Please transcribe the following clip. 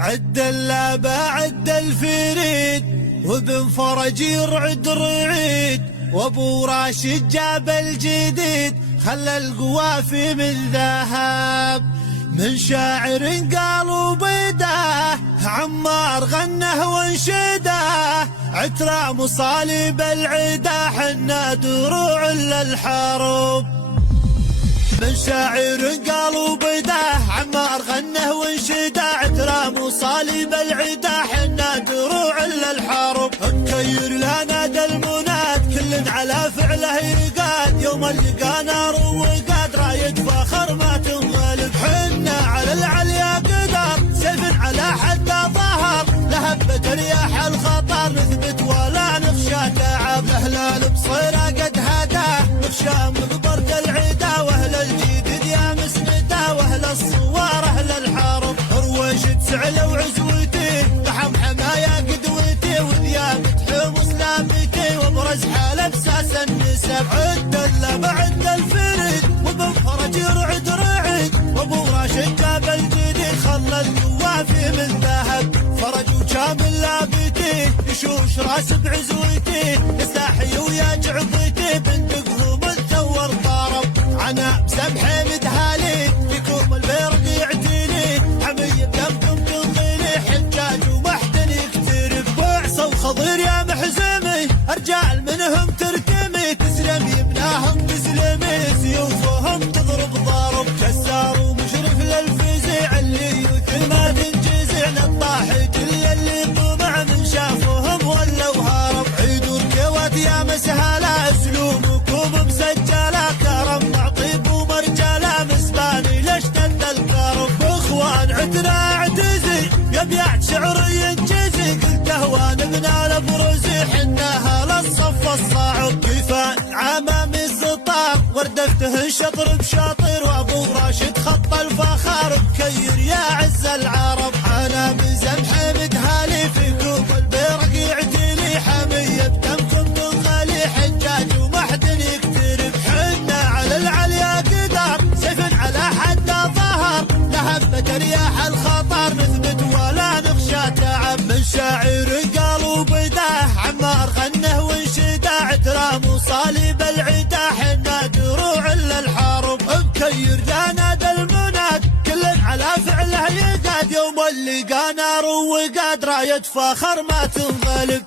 عد اللابة عد الفريد، وابن فرج يرعد رعيد، وابو راشد جاب الجديد خلى القوافي من ذهب. من شاعر قالوا بيده عمار غنه وانشده، عترة مصالب العدا حنا دروع للحرب. من شاعر قالوا بيده عمار غنه وانشده، عترة مصالب العدا حنا دروع للحرب. نكير لنا ذا المناد كل على فعله يقاد، يوم اللقى نار وقاد رايد فخر ما تنغلب. حنا على العليا قدر سيف على حد ظهر، لهبة رياح الخطر نثبت ولا نخشى تعب. الهلال بصيره قد هداه نخشى مقبرة العدا، واهل الجديد يا مسنده واهل الصوار اهل الحرب. رويشد سعله وعزوتي بحم حمايا قدوتي، وذيابة حمص لامتي وابرز حاله بساس النسب. عد اللبع عد الفريد، وابن فرج يرعد رعيد، وابو راشد جاب الجديد خلى القوافي من ذهب. فرج وكامل لابتي يشوش راس بعزوتي، يستحي ويا جعبتي بندقهم الثور ضارب. عنا بسمحي مدهالي فيكم البرق يعتني، حمي بدمكم تنطيني حجاج ومحدن يقترب. بعصى وخضير يا محزمي ارجال منهم تركمي، تسلم يمناهم تسلمي سيوفهم تضرب ضارب. كسار ومشرف للفزيع اللي يثل ما تنجزع، نطاحي كل اللي طمع من شافوهم ولو هارب. عيدوا الكوات يا مسهله اسلوبكم مسجله، كرم معطيب ومرجله مسباني لاشتد الكرب. اخوان عدنا اعتزي يبيعت شعر ينجزي، قلته وانبنا لبرزي حنا للصف الصعب. كيفان عمامي السطار وردفته شطر بشاطر، وابو راشد خط الفخار بكير يا عز العرب. انا من زمحي مدهالي فيكم البرق يعتلي، حمية بدمكم تنغلي حجاج ومحدن يقترب. حنا على العليا قدر سيف على حد ظهر، لهبة رياح الخطر نثبت ولا نخشى تعب. من شاعر قالوا بيده عمار غنه وانشده، عترة مصالب العدا حنا دروع للحرب. بكير لنا ذا المناد كل على فعله يقاد، يوم اللي قى نار وقاد راية فخر ما تنغلب.